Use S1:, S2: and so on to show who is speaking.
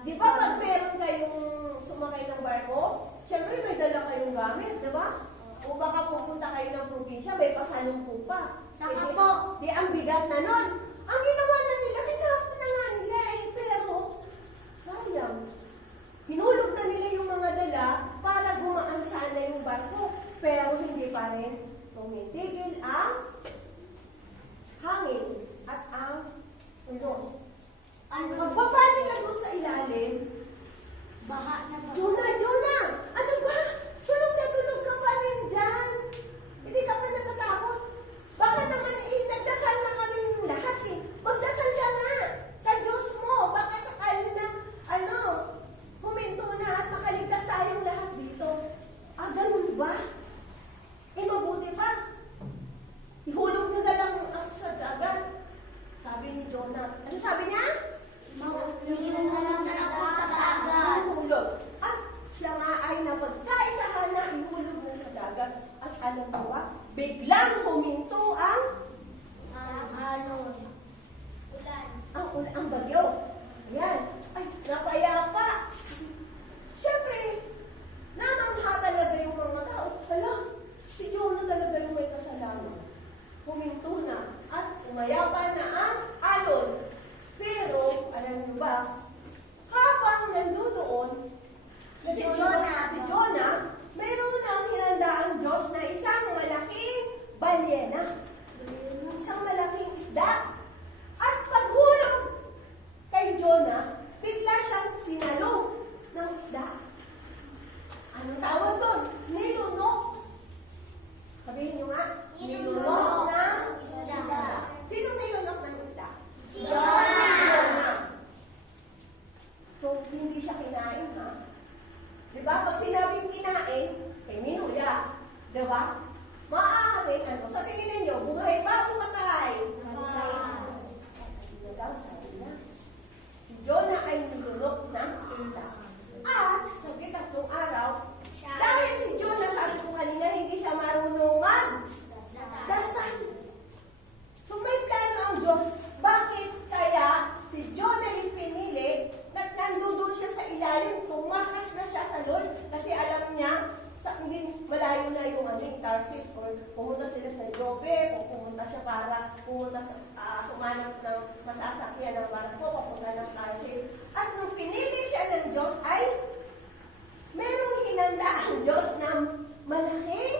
S1: Di ba pag meron kayong sumakay ng barko, syempre may dala kayong gamit, di ba? O baka pupunta kayo ng probinsya, may pasalubong pa.
S2: Saka
S1: eh,
S2: po.
S1: Di, ang bigat na nun. Ang ginawa na nila, tinapon na nga nila eh, pero sayang. Hinulog na nila yung mga dala para gumaan sana yung barko, pero hindi pa rin tumitigil ang ah?
S2: 你
S1: 要搬哪？siya para pumunta sa, uh, kumanap ng masasakyan ng barko, papunta ng Tarsis. At nung pinili siya ng Diyos ay merong hinanda ang Diyos ng malaking